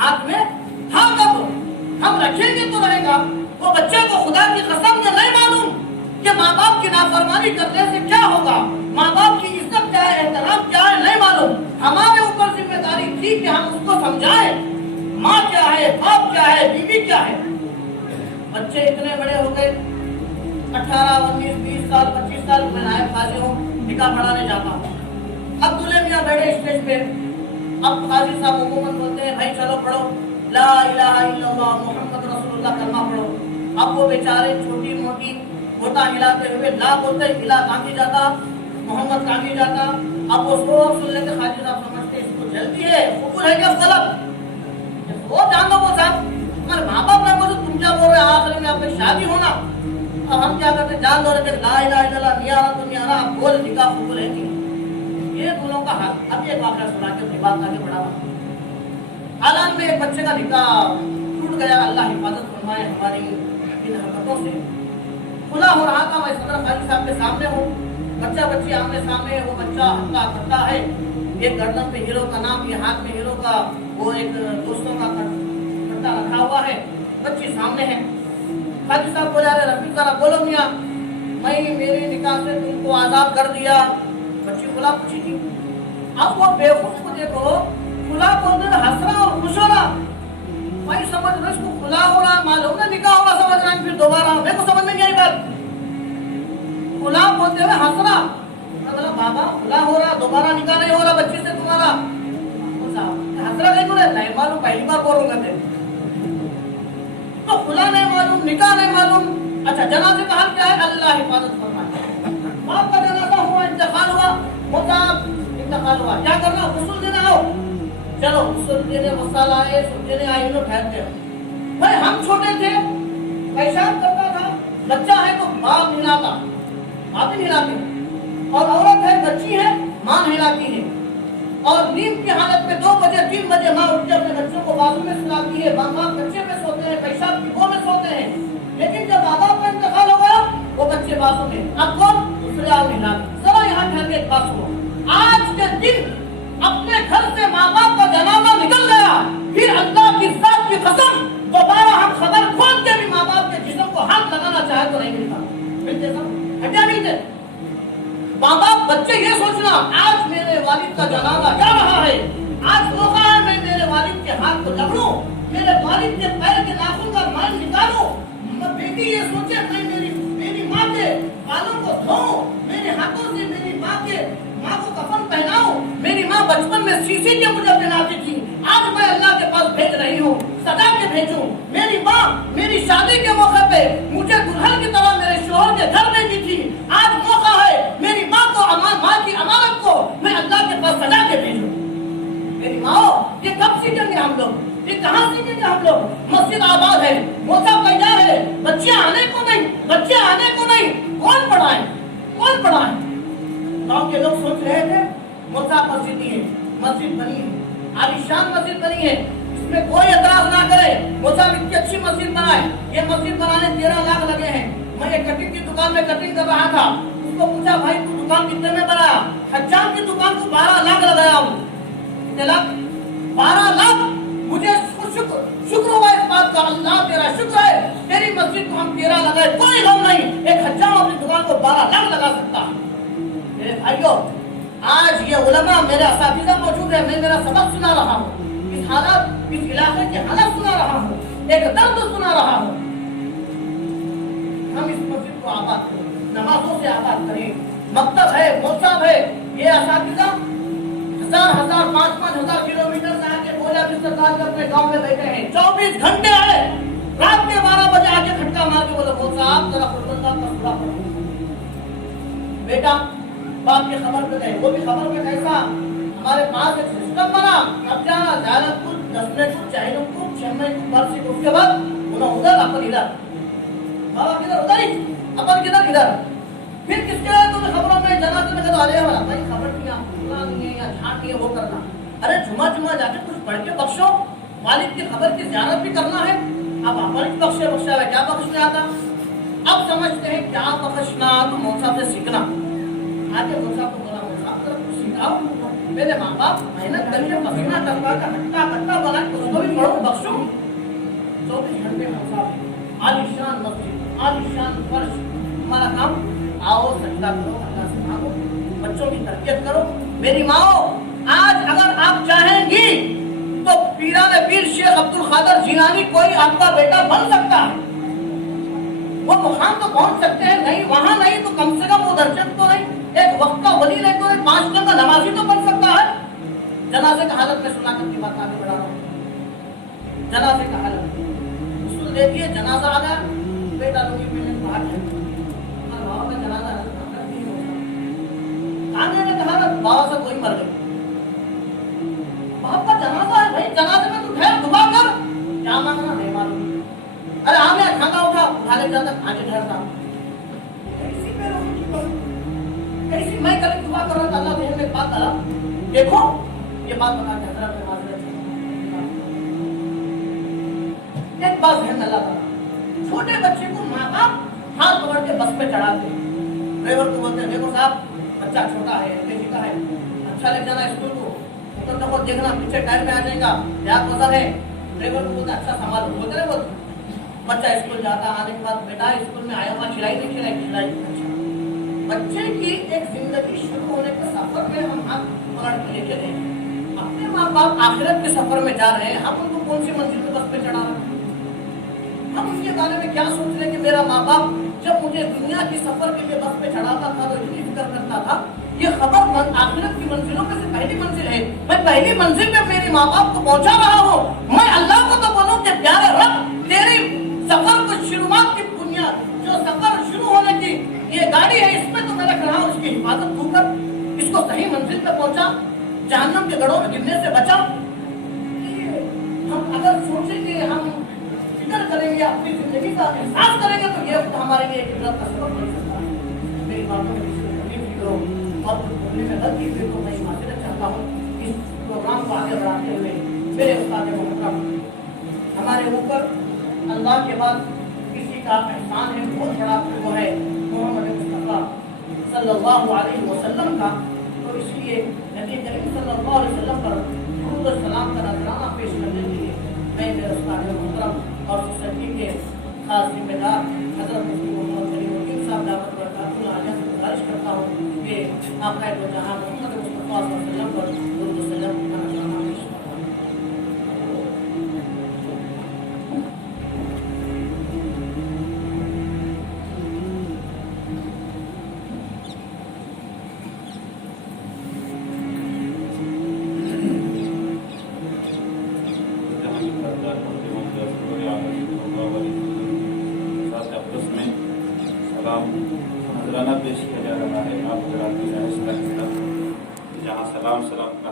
हाथ में था कब, हम रखेंगे तो रहेगा। वो बच्चे को खुदा की कसम ये नहीं मालूम कि माँ बाप की नाफरमानी करने से क्या होगा, माँ बाप की इज्जत क्या है, एहतराम क्या है, नहीं मालूम। हमारे ऊपर जिम्मेदारी थी कि हम उसको समझाएं माँ क्या है, बाप क्या है, बीवी क्या है। बच्चे इतने बड़े हो गए, 18, 19, 20 साल, 25 साल में नायब काजी हूँ, निकाह पढ़ाने जाता हूँ। अब दूल्हे मियाँ बैठे स्टेज पे, अब काजी साहब हुकूमत बोलते हैं भाई चलो पढ़ो ला इलाहा इल्लल्लाह मुहम्मद रसूलुल्लाह कलमा पढ़ो। अब वो बेचारे छोटी मोटी गोता हिलाते हुए ला बोलते, हिला कांगी जाता, मोहम्मद कांगी जाता। अब वो सब सुन लेते, काजी साहब समझते इसको जल्दी है, कबूल है क्या गलत, वो जान लो वो साहब। मगर माँ बाप ने बोलो तुम क्या बोल रहे हो, आखिर में आपकी शादी होना। अब हम क्या करते, जान लो रहे ला इलाहा इल्लल्लाह नियारा तो नियारा, आप बोल निकाह कबूल है नहीं। ये दोनों का हाल। अब एक वाक़या सुना के अपनी बात आगे बढ़ावा। हालान में एक बच्चे का निकाह टूट गया, अल्लाह हिफाजत फरमाए हमारी इन हरकतों से। खुला हो रहा था, मैं सदर काजी साहब के सामने हूँ, बच्चा बच्ची आमने सामने, वो बच्चा हल्का करता है, एक गर्दन पे हीरो का नाम, ये हाथ में हीरो का वो एक दोस्तों का कट्टा रखा हुआ है, बच्ची सामने है। काजी साहब बोला रहे रफीक जरा बोलो मियाँ, मैं मेरे निकाह से तुमको आजाद कर दिया। बच्ची खुला पूछी थी। अब वो बेवकूफ को देखो, खुला बोल रहे हंस रहा और खुश हो रहा। भाई समझ रहे इसको खुला हो रहा, मालूम ना निकाह हो रहा, समझ रहा है, फिर दोबारा मेरे को समझ में नहीं आई बात। खुला बोलते हुए हंस रहा, मतलब बाबा खुला हो रहा, दोबारा निकाह नहीं हो रहा बच्ची से तुम्हारा। हंस रहा नहीं मालूम, पहली बार बोलूंगा थे तो खुला नहीं मालूम, निकाह नहीं मालूम। अच्छा जनाजे का हाल क्या है, अल्लाह हिफाजत फरमाए। बाप का जनाजा हुआ, इंतकाल हुआ, मुताब इंतकाल हुआ, क्या करना, उसूल देना हो, चलो उसूल देने मसाला आए, सुन देने आए, लोग ठहरते हो। भाई हम छोटे थे, पेशाब करता था, बच्चा है तो बाप हिलाता, बाप ही हिलाते, और औरत है बच्ची है मां हिलाती है, और नींद की हालत में 2 बजे 3 बजे माँ उठ के अपने बच्चों को बाजू में सुलाती है, बाप बच्चे में सोते हैं, पेशाब की वो में सोते हैं। लेकिन जब बाबा का इंतकाल हो गया, वो बच्चे बाजू में, अब कौन दूसरे आओ हिला। जरा यहाँ ठहर के एक बात सुनो, आज के दिन अपने घर से माँ बाप का जनाजा निकल गया, फिर अल्लाह की जात की कसम दोबारा हम खबर खोल के भी माँ बाप के जिस्म को हाथ लगाना चाहे तो नहीं मिलता, मिलते सब हटा नहीं थे। माँ बाप बच्चे ये सोचना आज मेरे वालिद का जनाजा जा रहा है, आज मौका है मैं मेरे वालिद के हाथ को पकड़ूं, मेरे वालिद के पैर के नाखून का माल निकालूं। बेटी ये सोचे मैं मेरी माँ के बालों को धोऊं, मेरे हाथों से मेरी माँ को कफन पहनाऊं। मेरी माँ बचपन में शीशी के मुझे पहनाती थी, आज मैं अल्लाह के पास भेज रही हूँ, सदा के भेजूं। मेरी माँ मेरी शादी के मौके पे मुझे दुल्हन की तरह मेरे शोहर के घर भेजी थी, आज मौका है मेरी माँ की अमानत को मैं अल्लाह के पास सदा के भेजूं। मेरी माँ ये कब सीखेंगे हम लोग, ये कहाँ सीखेंगे हम लोग। मस्जिद आबाद है, मोसा तैयार है, बच्चे आने को नहीं, कौन पढ़ाए, कौन पढ़ाए। गाँव के लोग सोच रहे थे मोसा मस्जिद ही है, मस्जिद बनी है, आलिशान मस्जिद बनी है, इसमें कोई एतराज ना करे, मोसा इतनी अच्छी मस्जिद बनाए। ये मस्जिद बनाने 13 लाख लगे हैं। मैं एक कटिंग की दुकान में कटिंग कर रहा था, उसको पूछा भाई तू दुकान कितने में बनाया, हज्जाम की दुकान को 12 लाख लगाया हूँ। कितने लाख, 12 लाख। मुझे शुक्र हुआ इस बात का, अल्लाह तेरा शुक्र है, तेरी मस्जिद को हम 13 लगाए, कोई गम नहीं, एक हज्जाम अपनी दुकान को 12 लाख लगा सकता है। मेरे भाइयों आज ये उलमा मेरे असातिज़ा मौजूद है, मैं मेरा सबक सुना रहा हूँ, इस हालात इस इलाके के हालात सुना रहा हूँ, एक दर्द सुना रहा हूँ। हम इस मस्जिद को आबाद करें, नमाजों से आबाद करें, मकतब है, मौसाब है, ये असातिज़ा 1000 5,000 किलोमीटर से आके बोला सरकार के अपने गांव में बैठे हैं, 24 घंटे है, रात के 12 बजे आके खटका मार के बोले बोल साहब जरा खुदा का सुरा पढ़ो। बेटा बाप की खबर पे गए, वो भी खबर पे कैसा, हमारे पास एक सिस्टम बना, अब जाना जालतपुर, दसमेपुर, चाइनपुर, चेन्नईपुर, बरसी, उसके बाद उन्हें उधर अपन इधर, बाबा किधर उधर ही, अपन किधर इधर। फिर किसके लिए तुम्हें खबरों में जनाजे में कदम आने वाला भाई, खबर नहीं है या झाड़ नहीं है वो करना। अरे जुमा जाके कुछ पढ़ के बख्शो, वालिद की खबर की ज़ियारत भी करना है। अब अपन बख्शा है, क्या बख्शने आता। अब समझते हैं क्या बख्शना, तो मौसा से सीखना। आगे मौसा को बोला मौसा कुछ सिखाओ, मेरे माँ बाप मेहनत करके पसीना टपका का हट्टा बना के उसको भी पढ़ो, 24 घंटे हम साथ आलिशान मस्जिद, आलिशान फर्श, हमारा काम आओ सजदा करो, अल्लाह से मांगो, बच्चों की तरबियत करो। मेरी माओ, आज अगर आप चाहेंगी तो पीराने पीर शेख अब्दुल कादिर जिलानी कोई आपका बेटा बन सकता है, वो मुकाम तो पहुंच सकते हैं। नहीं वहां नहीं तो कम से कम वो दर्जन तो नहीं, एक वक्त का वली नहीं तो 5 दिन का नमाजी तो बन सकता है। जनाजे का हालत में सुना करके बात आगे बढ़ा रहा हूँ। जनाजे का हालत उसूल देखिए, जनाजा आ गया, बेटा लोग बाहर है, बाबा का जनाजा नहीं होता, आगे ने कहा बाबा से कोई मर गई, बाप का जनाजा है भाई, जनाजे में तू ठहर, दुआ कर, क्या मांगना नहीं मालूम। अरे आ गया, खाना उठा, उठा ले जाता, आगे ठहरता। कैसी बेरोगी की बात, कैसी। मैं कल दुआ कर रहा था, अल्लाह देख में बात करा, देखो ये बात बता के हजरत में माजरत एक बात है, अल्लाह ताला छोटे बच्चे को माँ बाप हाथ पकड़ के बस पे चढ़ाते, ड्राइवर को बोलते हैं देखो साहब बच्चा छोटा है, एलकेजी का है, अच्छा ले जाना स्कूल को, तो देखो देखना पीछे टाइम में आ जाएगा, याद वजह है। ड्राइवर को बोलते अच्छा संभाल, बोलते ना बोलते। बच्चा स्कूल जाता, आने के बाद बेटा स्कूल में आया हुआ खिलाई नहीं खिलाई, खिलाई। अच्छा, बच्चे की एक जिंदगी शुरू होने के सफर में हम हाथ पकड़ के लेके गए, अपने माँ बाप आखिरत के सफर में जा रहे हैं, हम उनको कौन सी मंजिल पे बस पे चढ़ा रहे हैं। हम उसके बारे में क्या सोच रहे हैं कि मेरा माँ बाप जब मुझे दुनिया की सफर के लिए बस पे चढ़ाता था तो इतनी फिक्र करता था, ये खबर आखिरत की मंजिलों में से पहली मंजिल है। मैं पहली मंजिल पे मेरे माँ बाप को पहुंचा रहा हूँ, मैं अल्लाह को तो बोलूं कि प्यारे रब तेरी सफर को शुरुआत की बुनियाद, जो सफर शुरू होने की ये गाड़ी है, इसमें तो मैं रख रहा हूँ, इसकी हिफाजत तू कर, इसको सही मंजिल पे पहुंचा, जहन्नम के गढ़ों में गिरने से बचा। हम अगर सोचेंगे, हम फिक्र करेंगे, अपनी जिंदगी का एहसास करेंगे तो ये हमारे लिए एक इबरत का सबब बन सकता है। मेरी बातों में फिक्र हो और बोलने में गलती हुई तो मैं माजरत चाहता हूँ। इस प्रोग्राम को आगे बढ़ाते हुए मेरे उस्ताद मोहतरम, हमारे ऊपर अल्लाह के बाद किसी का एहसान है बहुत बड़ा, वो है मोहम्मद मुस्तफा सल्लल्लाहु अलैहि वसल्लम का। तो इसलिए नबी करीम सल्लल्लाहु अलैहि वसल्लम पर दुरूद और सलाम का नजराना पेश करने के लिए मैं मेरे उस्ताद मोहतरम और सोसाइटी के खास जिम्मेदार हजरत मुफ्ती मोहम्मद कलीमुद्दीन साहब दावत बरकातुहू आलिया से गुजारिश करता हूँ कि आपका दो जहां मोहम्मद मुस्तफा सल्लल्लाहु अलैहि वसल्लम पर दुरूद और सलाम का नजराना पेश करता हूँ। नजराना पेश किया जा रहा है। आप जहाँ सलाम का